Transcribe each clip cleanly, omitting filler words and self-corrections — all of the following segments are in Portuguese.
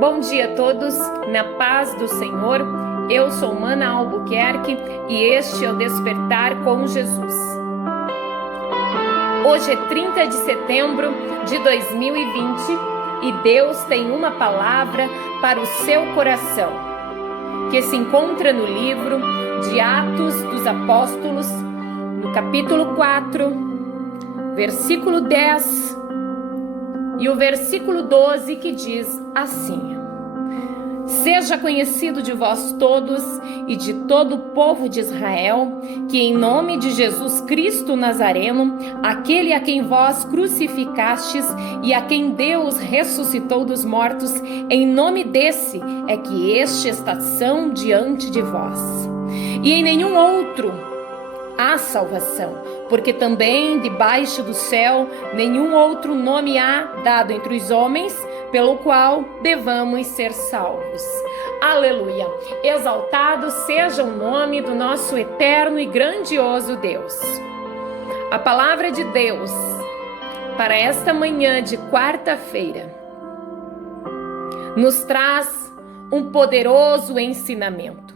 Bom dia a todos, na paz do Senhor. Eu sou Mana Albuquerque e este é o Despertar com Jesus. Hoje é 30 de setembro de 2020 e Deus tem uma palavra para o seu coração, que se encontra no livro de Atos dos Apóstolos, no capítulo 4, versículo 10 e o versículo 12, que diz assim: Seja conhecido de vós todos e de todo o povo de Israel, que em nome de Jesus Cristo Nazareno, aquele a quem vós crucificastes e a quem Deus ressuscitou dos mortos, em nome desse é que este está são diante de vós. E em nenhum outro há salvação, porque também debaixo do céu nenhum outro nome há dado entre os homens pelo qual devamos ser salvos. Aleluia! Exaltado seja o nome do nosso eterno e grandioso Deus. A palavra de Deus para esta manhã de quarta-feira nos traz um poderoso ensinamento.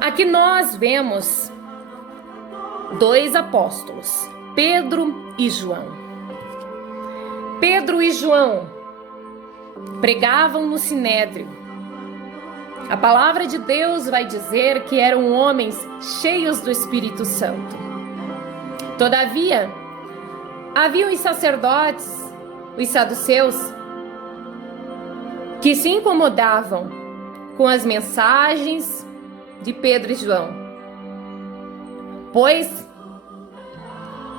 Aqui nós vemos dois apóstolos, Pedro e João. Pedro e João pregavam no Sinédrio. A palavra de Deus vai dizer que eram homens cheios do Espírito Santo. Todavia, havia os sacerdotes, os saduceus, que se incomodavam com as mensagens de Pedro e João. Pois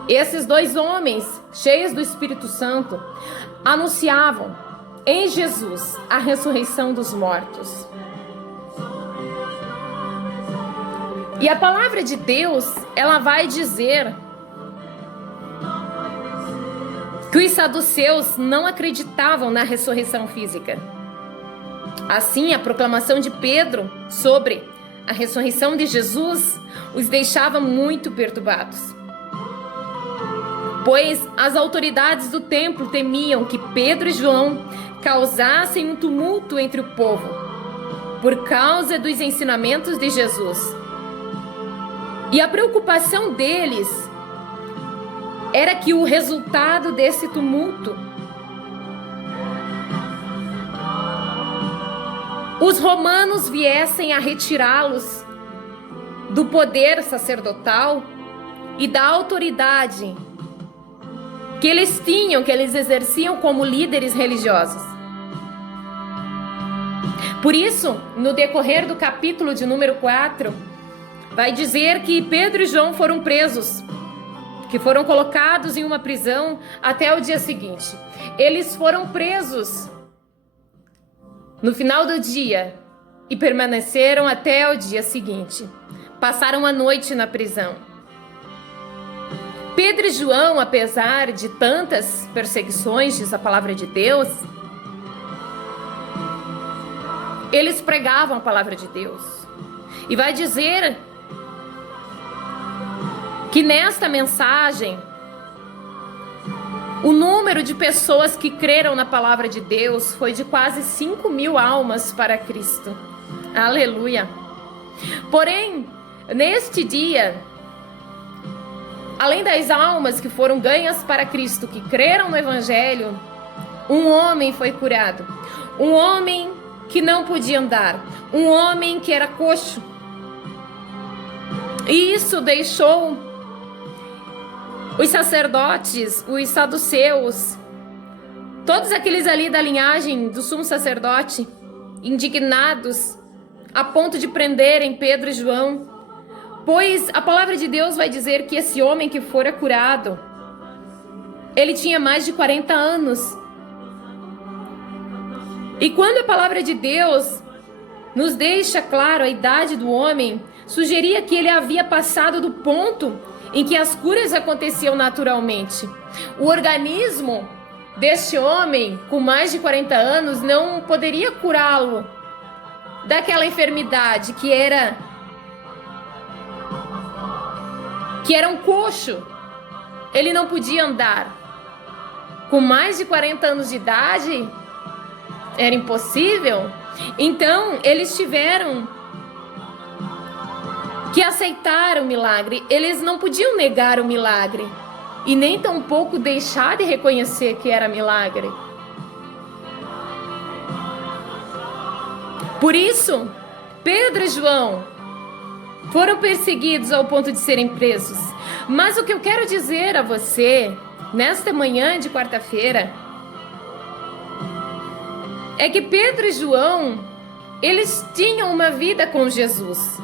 esses dois homens, cheios do Espírito Santo, anunciavam em Jesus a ressurreição dos mortos. E a palavra de Deus, ela vai dizer que os saduceus não acreditavam na ressurreição física. Assim, a proclamação de Pedro sobre a ressurreição de Jesus os deixava muito perturbados, pois as autoridades do templo temiam que Pedro e João causassem um tumulto entre o povo por causa dos ensinamentos de Jesus. E a preocupação deles era que o resultado desse tumulto, os romanos viessem a retirá-los do poder sacerdotal e da autoridade que eles tinham, que eles exerciam como líderes religiosos. Por isso, no decorrer do capítulo de número 4, vai dizer que Pedro e João foram presos, que foram colocados em uma prisão até o dia seguinte. Eles foram presos no final do dia e permaneceram até o dia seguinte. Passaram a noite na prisão. Pedro e João, apesar de tantas perseguições, diz a palavra de Deus, eles pregavam a palavra de Deus. E vai dizer que nesta mensagem, o número de pessoas que creram na palavra de Deus foi de quase 5.000 almas para Cristo. Aleluia! Porém, neste dia, além das almas que foram ganhas para Cristo, que creram no Evangelho, um homem foi curado. Um homem que não podia andar. Um homem que era coxo. E isso deixou os sacerdotes, os saduceus, todos aqueles ali da linhagem do sumo sacerdote, indignados, a ponto de prenderem Pedro e João, pois a palavra de Deus vai dizer que esse homem que fora curado, ele tinha mais de 40 anos. E quando a palavra de Deus nos deixa claro a idade do homem, sugeria que ele havia passado do ponto em que as curas aconteciam naturalmente. O organismo deste homem, com mais de 40 anos, não poderia curá-lo daquela enfermidade que era um coxo. Ele não podia andar. Com mais de 40 anos de idade, era impossível, então eles tiveram que aceitar o milagre. Eles não podiam negar o milagre e nem tampouco deixar de reconhecer que era milagre. Por isso, Pedro e João foram perseguidos ao ponto de serem presos. Mas o que eu quero dizer a você, nesta manhã de quarta-feira, é que Pedro e João, eles tinham uma vida com Jesus.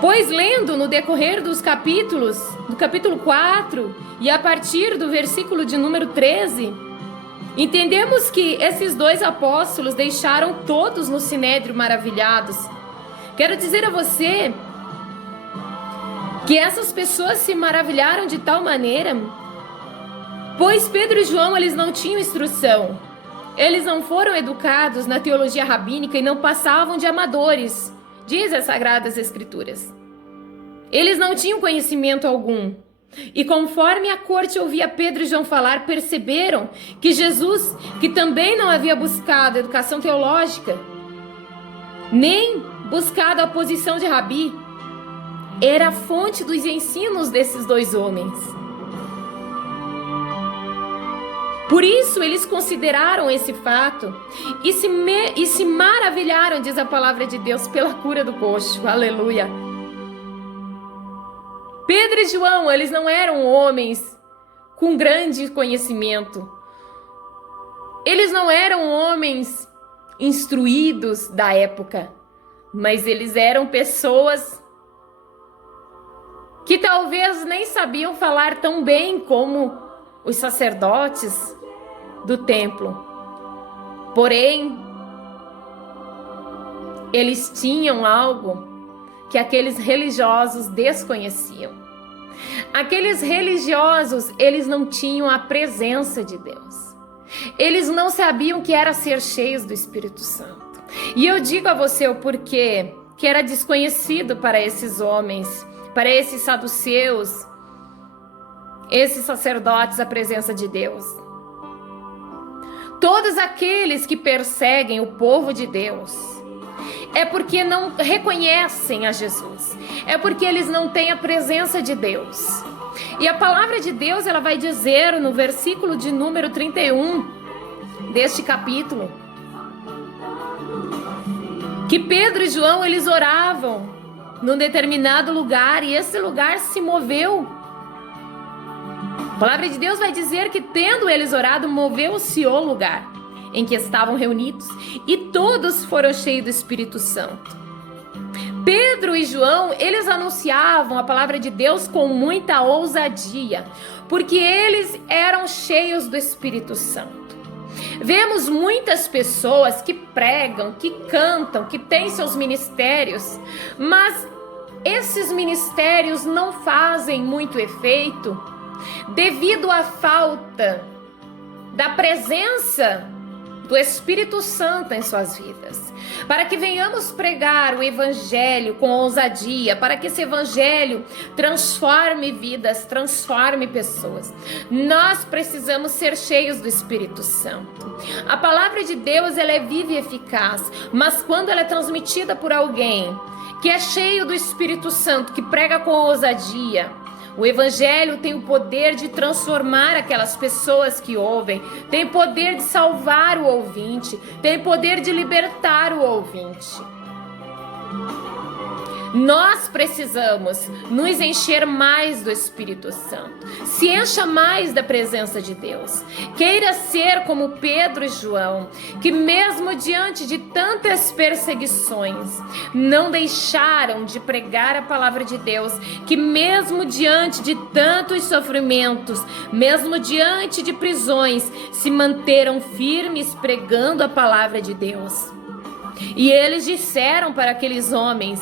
Pois lendo no decorrer dos capítulos, do capítulo 4 e a partir do versículo de número 13, entendemos que esses dois apóstolos deixaram todos no sinédrio maravilhados. Quero dizer a você que essas pessoas se maravilharam de tal maneira, pois Pedro e João, eles não tinham instrução. Eles não foram educados na teologia rabínica e não passavam de amadores, diz as Sagradas Escrituras. Eles não tinham conhecimento algum. E conforme a corte ouvia Pedro e João falar, perceberam que Jesus, que também não havia buscado educação teológica, nem buscado a posição de rabi, era a fonte dos ensinos desses dois homens. Por isso eles consideraram esse fato e se maravilharam, diz a palavra de Deus, pela cura do coxo. Aleluia! Pedro e João, eles não eram homens com grande conhecimento. Eles não eram homens instruídos da época, mas eles eram pessoas que talvez nem sabiam falar tão bem como os sacerdotes do templo. Porém, eles tinham algo que aqueles religiosos desconheciam. Aqueles religiosos, eles não tinham a presença de Deus. Eles não sabiam o que era ser cheios do Espírito Santo. E eu digo a você o porquê que era desconhecido para esses homens, para esses saduceus, esses sacerdotes, a presença de Deus. Todos aqueles que perseguem o povo de Deus é porque não reconhecem a Jesus. É porque eles não têm a presença de Deus. E a palavra de Deus, ela vai dizer no versículo de número 31 deste capítulo, que Pedro e João, eles oravam num determinado lugar e esse lugar se moveu. A palavra de Deus vai dizer que, tendo eles orado, moveu-se o lugar em que estavam reunidos e todos foram cheios do Espírito Santo. Pedro e João, eles anunciavam a palavra de Deus com muita ousadia, porque eles eram cheios do Espírito Santo. Vemos muitas pessoas que pregam, que cantam, que têm seus ministérios, mas esses ministérios não fazem muito efeito devido à falta da presença do Espírito Santo em suas vidas. Para que venhamos pregar o Evangelho com ousadia, para que esse Evangelho transforme vidas, transforme pessoas, nós precisamos ser cheios do Espírito Santo. A palavra de Deus, ela é viva e eficaz, mas quando ela é transmitida por alguém que é cheio do Espírito Santo, que prega com ousadia, o Evangelho tem o poder de transformar aquelas pessoas que ouvem, tem poder de salvar o ouvinte, tem poder de libertar o ouvinte. Nós precisamos nos encher mais do Espírito Santo. Se encha mais da presença de Deus. Queira ser como Pedro e João, que mesmo diante de tantas perseguições, não deixaram de pregar a palavra de Deus, que mesmo diante de tantos sofrimentos, mesmo diante de prisões, se manteram firmes pregando a palavra de Deus. E eles disseram para aqueles homens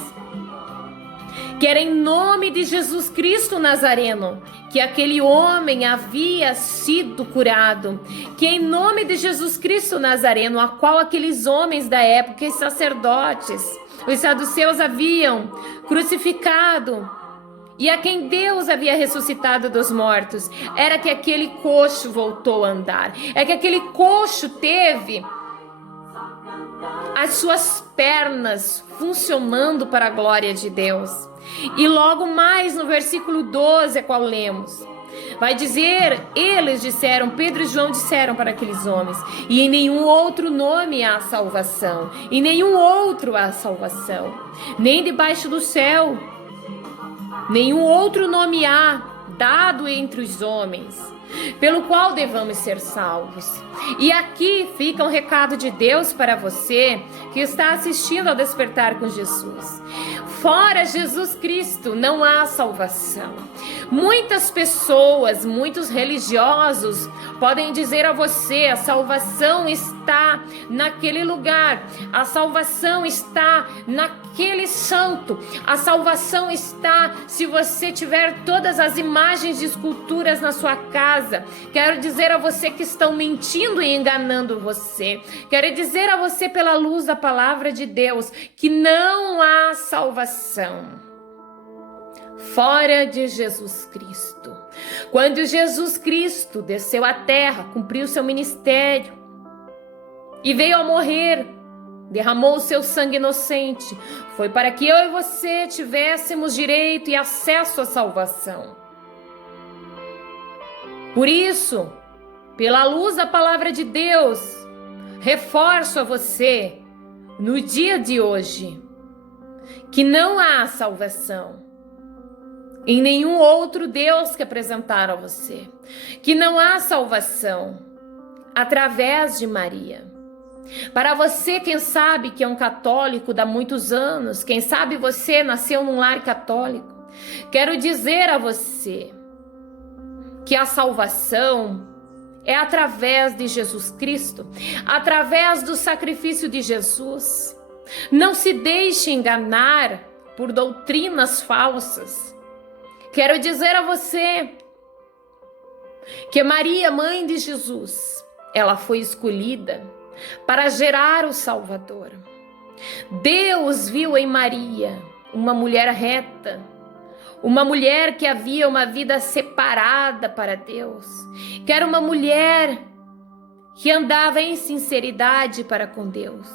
que era em nome de Jesus Cristo Nazareno que aquele homem havia sido curado, que em nome de Jesus Cristo Nazareno, a qual aqueles homens da época, os sacerdotes, os saduceus haviam crucificado e a quem Deus havia ressuscitado dos mortos, era que aquele coxo voltou a andar. É que aquele coxo teve as suas pernas funcionando para a glória de Deus. E logo mais no versículo 12, a qual lemos, vai dizer, eles disseram, Pedro e João disseram para aqueles homens, e em nenhum outro nome há salvação, em nenhum outro há salvação, nem debaixo do céu, nenhum outro nome há dado entre os homens, pelo qual devamos ser salvos. E aqui fica um recado de Deus para você que está assistindo ao Despertar com Jesus. Fora Jesus Cristo não há salvação. Muitas pessoas, muitos religiosos podem dizer a você: a salvação está naquele lugar, a salvação está naquele santo, a salvação está se você tiver todas as imagens de esculturas na sua casa. Quero dizer a você que estão mentindo e enganando você. Quero dizer a você pela luz da palavra de Deus que não há salvação fora de Jesus Cristo. Quando Jesus Cristo desceu à terra, cumpriu seu ministério e veio a morrer, derramou o seu sangue inocente, foi para que eu e você tivéssemos direito e acesso à salvação. Por isso, pela luz da palavra de Deus, reforço a você no dia de hoje que não há salvação em nenhum outro Deus que apresentaram a você, que não há salvação através de Maria. Para você, quem sabe que é um católico há muitos anos, quem sabe você nasceu num lar católico, quero dizer a você que a salvação é através de Jesus Cristo, através do sacrifício de Jesus. Não se deixe enganar por doutrinas falsas. Quero dizer a você que Maria, mãe de Jesus, ela foi escolhida para gerar o Salvador. Deus viu em Maria uma mulher reta, uma mulher que havia uma vida separada para Deus, que era uma mulher que andava em sinceridade para com Deus.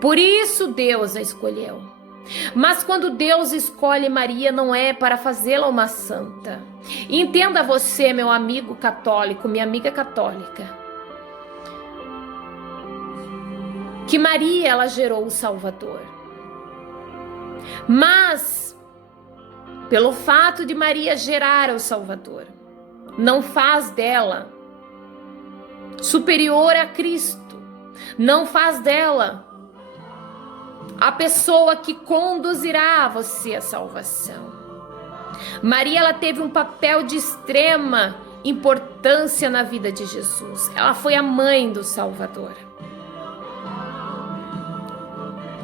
Por isso Deus a escolheu. Mas quando Deus escolhe Maria, não é para fazê-la uma santa. Entenda você, meu amigo católico, minha amiga católica, que Maria, ela gerou o Salvador. Mas, pelo fato de Maria gerar o Salvador, não faz dela superior a Cristo, não faz dela a pessoa que conduzirá você à salvação. Maria, ela teve um papel de extrema importância na vida de Jesus. Ela foi a mãe do Salvador.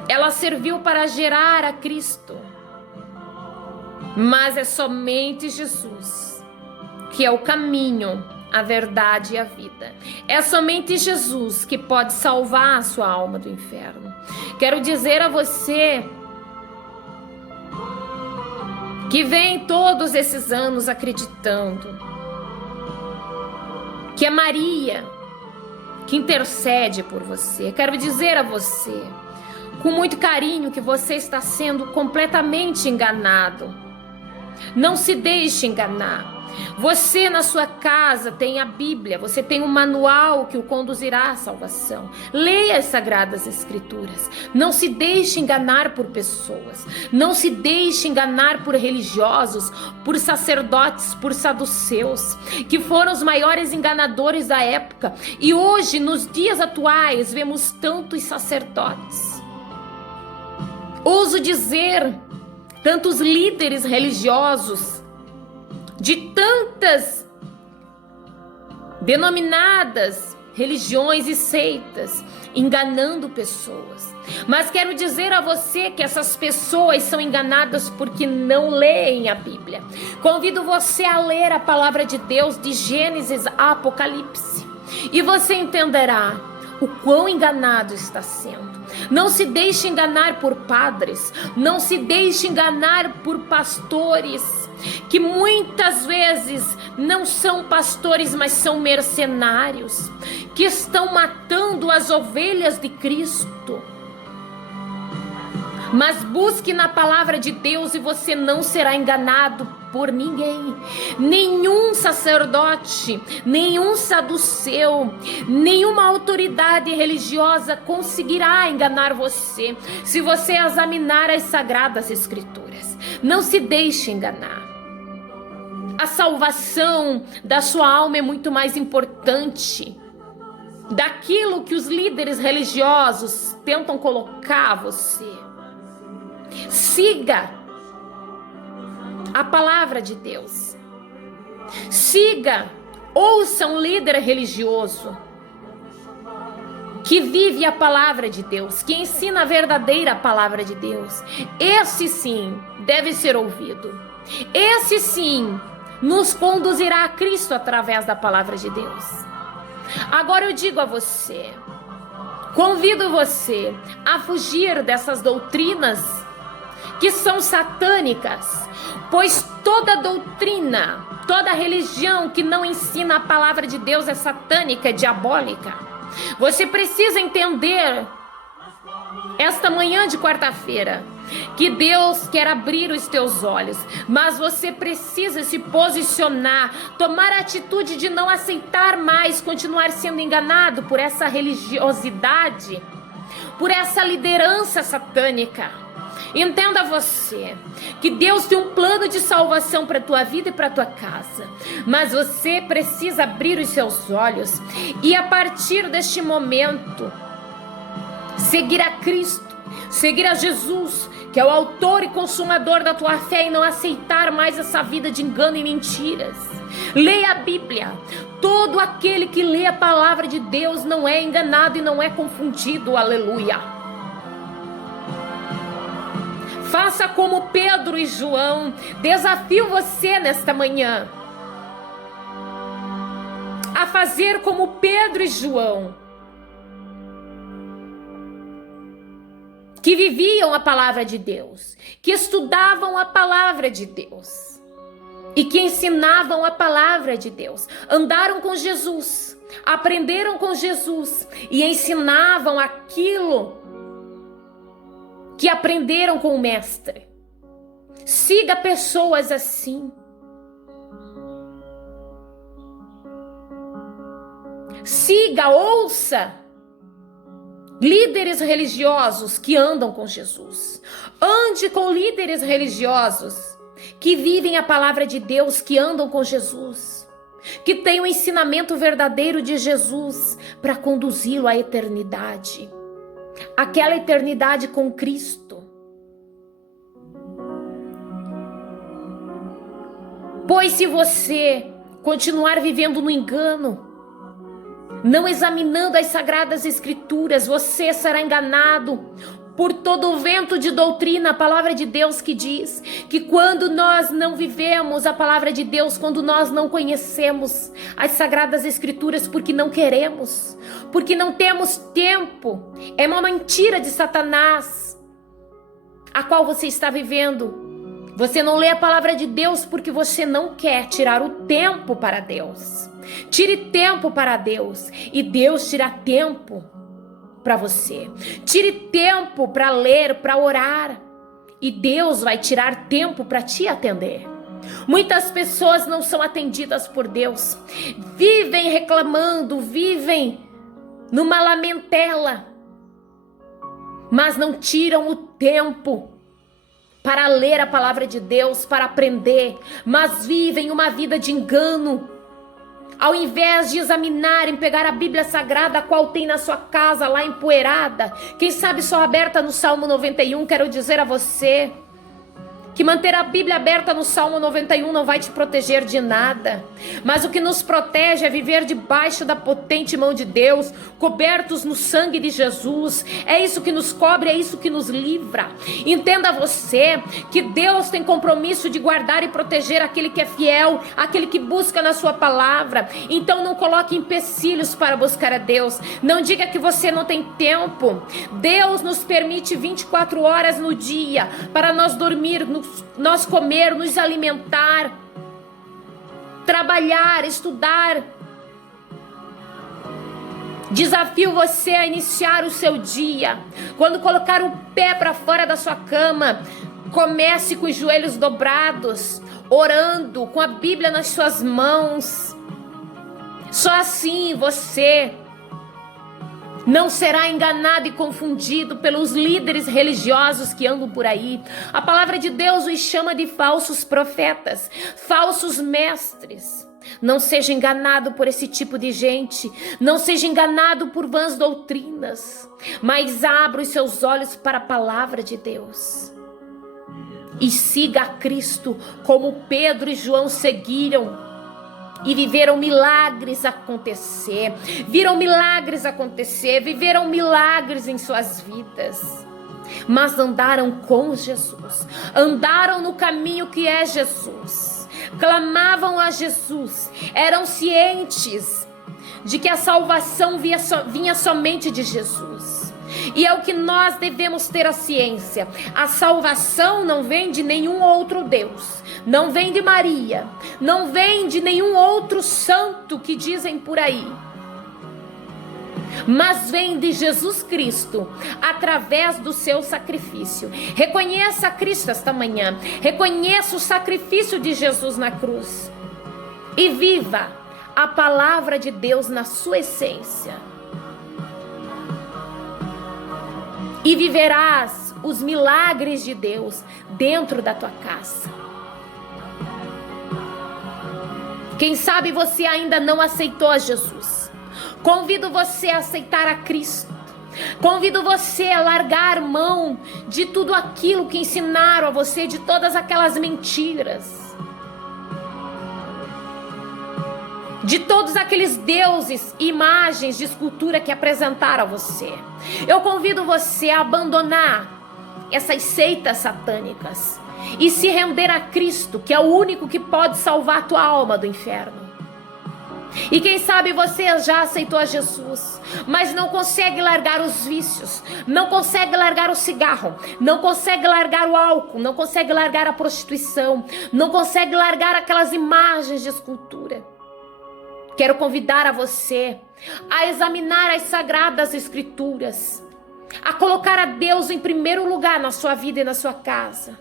Ela serviu para gerar a Cristo. Mas é somente Jesus que é o caminho, a verdade e a vida. É somente Jesus que pode salvar a sua alma do inferno. Quero dizer a você que vem todos esses anos acreditando que é Maria que intercede por você. Quero dizer a você, com muito carinho, que você está sendo completamente enganado. Não se deixe enganar. Você na sua casa tem a Bíblia, você tem um manual que o conduzirá à salvação. Leia as Sagradas Escrituras. Não se deixe enganar por pessoas. Não se deixe enganar por religiosos, por sacerdotes, por saduceus, que foram os maiores enganadores da época. E hoje, nos dias atuais, vemos tantos sacerdotes. Ouso dizer, tantos líderes religiosos de tantas denominadas religiões e seitas, enganando pessoas. Mas quero dizer a você que essas pessoas são enganadas porque não leem a Bíblia. Convido você a ler a palavra de Deus de Gênesis a Apocalipse, e você entenderá o quão enganado está sendo. Não se deixe enganar por padres, não se deixe enganar por pastores, que muitas vezes não são pastores, mas são mercenários, que estão matando as ovelhas de Cristo. Mas busque na palavra de Deus e você não será enganado por ninguém. Nenhum sacerdote, nenhum saduceu, nenhuma autoridade religiosa conseguirá enganar você se você examinar as sagradas escrituras. Não se deixe enganar. A salvação da sua alma é muito mais importante daquilo que os líderes religiosos tentam colocar a você. Siga a palavra de Deus. Siga, ouça um líder religioso que vive a palavra de Deus, que ensina a verdadeira palavra de Deus. Esse sim deve ser ouvido. Esse sim nos conduzirá a Cristo através da palavra de Deus. Agora eu digo a você, convido você a fugir dessas doutrinas que são satânicas, pois toda doutrina, toda religião que não ensina a palavra de Deus é satânica, é diabólica. Você precisa entender esta manhã de quarta-feira que Deus quer abrir os teus olhos, mas você precisa se posicionar, tomar a atitude de não aceitar mais continuar sendo enganado por essa religiosidade, por essa liderança satânica. Entenda você que Deus tem um plano de salvação para a tua vida e para a tua casa, mas você precisa abrir os seus olhos e a partir deste momento seguir a Cristo, seguir a Jesus, que é o autor e consumador da tua fé, e não aceitar mais essa vida de engano e mentiras. Leia a Bíblia. Todo aquele que lê a palavra de Deus não é enganado e não é confundido. Aleluia. Faça como Pedro e João. Desafio você nesta manhã a fazer como Pedro e João, que viviam a palavra de Deus, que estudavam a palavra de Deus e que ensinavam a palavra de Deus. Andaram com Jesus, aprenderam com Jesus e ensinavam aquilo que aprenderam com o mestre. Siga pessoas assim. Siga, ouça líderes religiosos que andam com Jesus. Ande com líderes religiosos que vivem a palavra de Deus, que andam com Jesus, que têm o ensinamento verdadeiro de Jesus para conduzi-lo à eternidade. Aquela eternidade com Cristo. Pois se você continuar vivendo no engano, não examinando as sagradas escrituras, você será enganado por todo o vento de doutrina. A palavra de Deus que diz que quando nós não vivemos a palavra de Deus, quando nós não conhecemos as sagradas escrituras porque não queremos, porque não temos tempo, é uma mentira de Satanás a qual você está vivendo. Você não lê a palavra de Deus porque você não quer tirar o tempo para Deus. Tire tempo para Deus e Deus tira tempo para você. Tire tempo para ler, para orar, e Deus vai tirar tempo para te atender. Muitas pessoas não são atendidas por Deus, vivem reclamando, vivem numa lamentela, mas não tiram o tempo para ler a palavra de Deus, para aprender, mas vivem uma vida de engano. Ao invés de examinarem, pegar a Bíblia Sagrada, a qual tem na sua casa, lá empoeirada, quem sabe só aberta no Salmo 91, quero dizer a você que manter a Bíblia aberta no Salmo 91 não vai te proteger de nada, mas o que nos protege é viver debaixo da potente mão de Deus, cobertos no sangue de Jesus. É isso que nos cobre, é isso que nos livra. Entenda você que Deus tem compromisso de guardar e proteger aquele que é fiel, aquele que busca na sua palavra. Então não coloque empecilhos para buscar a Deus. Não diga que você não tem tempo. Deus nos permite 24 horas no dia para nós dormir, nós comer, nos alimentar, trabalhar, estudar. Desafio você a iniciar o seu dia. Quando colocar o pé para fora da sua cama, comece com os joelhos dobrados, orando, com a Bíblia nas suas mãos. Só assim você não será enganado e confundido pelos líderes religiosos que andam por aí. A palavra de Deus os chama de falsos profetas, falsos mestres. Não seja enganado por esse tipo de gente. Não seja enganado por vãs doutrinas. Mas abra os seus olhos para a palavra de Deus. E siga a Cristo como Pedro e João seguiram. E viveram milagres acontecer. Viram milagres acontecer. Viveram milagres em suas vidas. Mas andaram com Jesus. Andaram no caminho que é Jesus. Clamavam a Jesus. Eram cientes de que a salvação vinha somente de Jesus. E é o que nós devemos ter a ciência. A salvação não vem de nenhum outro Deus. Não vem de Maria. Não vem de nenhum outro santo que dizem por aí. Mas vem de Jesus Cristo, através do seu sacrifício. Reconheça Cristo esta manhã. Reconheça o sacrifício de Jesus na cruz. E viva a palavra de Deus na sua essência. E viverás os milagres de Deus dentro da tua casa. Quem sabe você ainda não aceitou a Jesus. Convido você a aceitar a Cristo. Convido você a largar mão de tudo aquilo que ensinaram a você, de todas aquelas mentiras. De todos aqueles deuses e imagens de escultura que apresentaram a você. Eu convido você a abandonar essas seitas satânicas e se render a Cristo, que é o único que pode salvar a tua alma do inferno. E quem sabe você já aceitou a Jesus, mas não consegue largar os vícios, não consegue largar o cigarro, não consegue largar o álcool, não consegue largar a prostituição, não consegue largar aquelas imagens de escultura. Quero convidar a você a examinar as sagradas escrituras, a colocar a Deus em primeiro lugar na sua vida e na sua casa.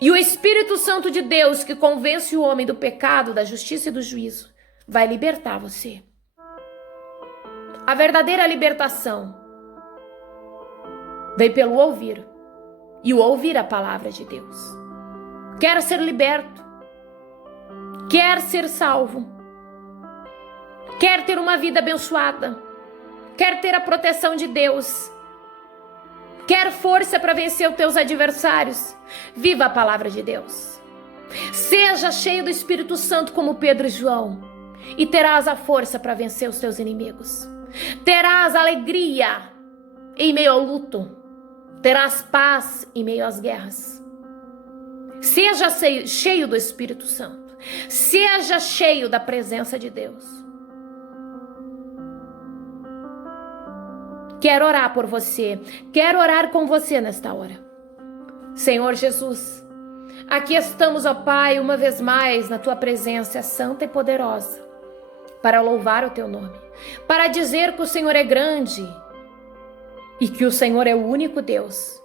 E o Espírito Santo de Deus, que convence o homem do pecado, da justiça e do juízo, vai libertar você. A verdadeira libertação vem pelo ouvir, e o ouvir a palavra de Deus. Quer ser liberto? Quer ser salvo? Quer ter uma vida abençoada? Quer ter a proteção de Deus? Quer força para vencer os teus adversários? Viva a palavra de Deus. Seja cheio do Espírito Santo como Pedro e João, e terás a força para vencer os teus inimigos. Terás alegria em meio ao luto. Terás paz em meio às guerras. Seja cheio do Espírito Santo. Seja cheio da presença de Deus. Quero orar por você. Quero orar com você nesta hora. Senhor Jesus, aqui estamos, ó Pai, uma vez mais na Tua presença santa e poderosa, para louvar o Teu nome, para dizer que o Senhor é grande e que o Senhor é o único Deus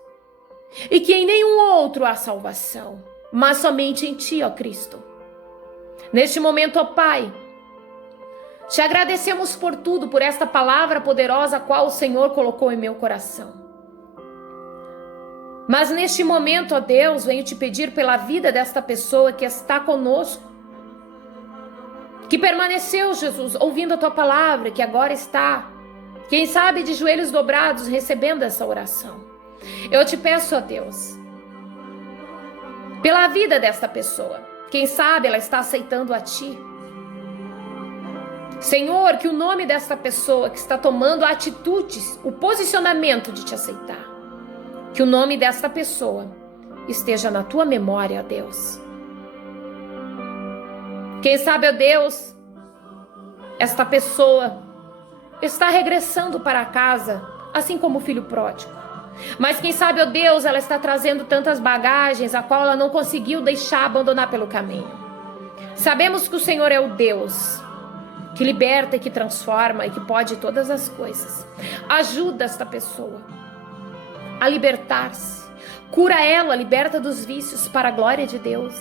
e que em nenhum outro há salvação, mas somente em Ti, ó Cristo. Neste momento, ó Pai, te agradecemos por tudo, por esta palavra poderosa a qual o Senhor colocou em meu coração. Mas neste momento, ó Deus, venho te pedir pela vida desta pessoa que está conosco, que permaneceu, Jesus, ouvindo a Tua palavra, que agora está, quem sabe, de joelhos dobrados, recebendo essa oração. Eu te peço, ó Deus, pela vida desta pessoa. Quem sabe ela está aceitando a Ti. Senhor, que o nome desta pessoa que está tomando atitudes, o posicionamento de Te aceitar, que o nome desta pessoa esteja na Tua memória, ó Deus. Quem sabe, ó Deus, esta pessoa está regressando para casa, assim como o filho pródigo. Mas quem sabe, ó Deus, ela está trazendo tantas bagagens, a qual ela não conseguiu deixar abandonar pelo caminho. Sabemos que o Senhor é o Deus que liberta e que transforma e que pode todas as coisas. Ajuda esta pessoa a libertar-se. Cura ela, liberta dos vícios para a glória de Deus.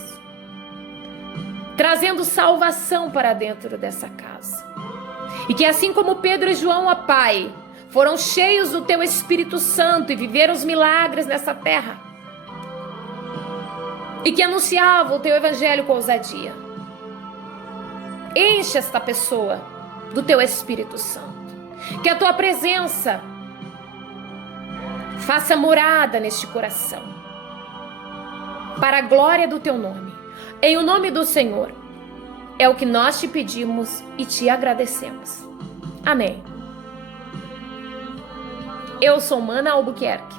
Trazendo salvação para dentro dessa casa. E que assim como Pedro e João, ó Pai, foram cheios do Teu Espírito Santo e viveram os milagres nessa terra. E que anunciavam o Teu Evangelho com ousadia. Enche esta pessoa do Teu Espírito Santo. Que a Tua presença faça morada neste coração. Para a glória do Teu nome. Em o nome do Senhor. É o que nós Te pedimos e Te agradecemos. Amém. Eu sou Mana Albuquerque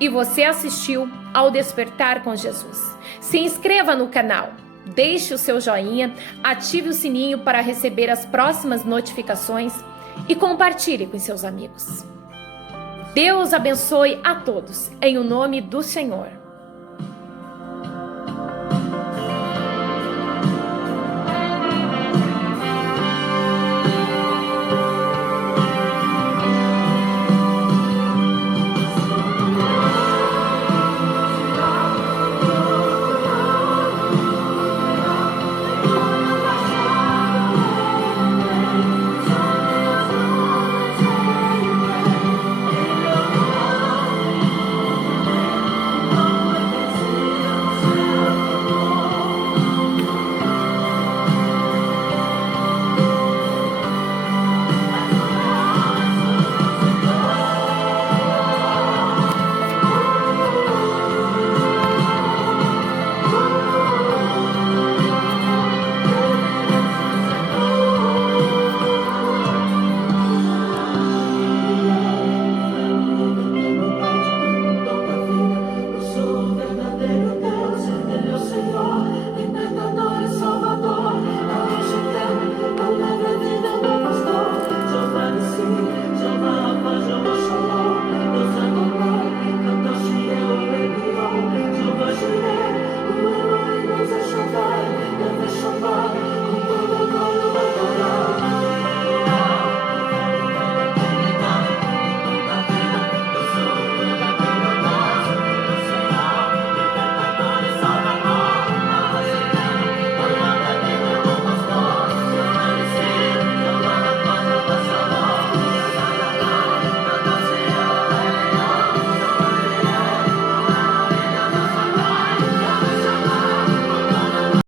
e você assistiu ao Despertar com Jesus. Se inscreva no canal, deixe o seu joinha, ative o sininho para receber as próximas notificações e compartilhe com seus amigos. Deus abençoe a todos, em o nome do Senhor.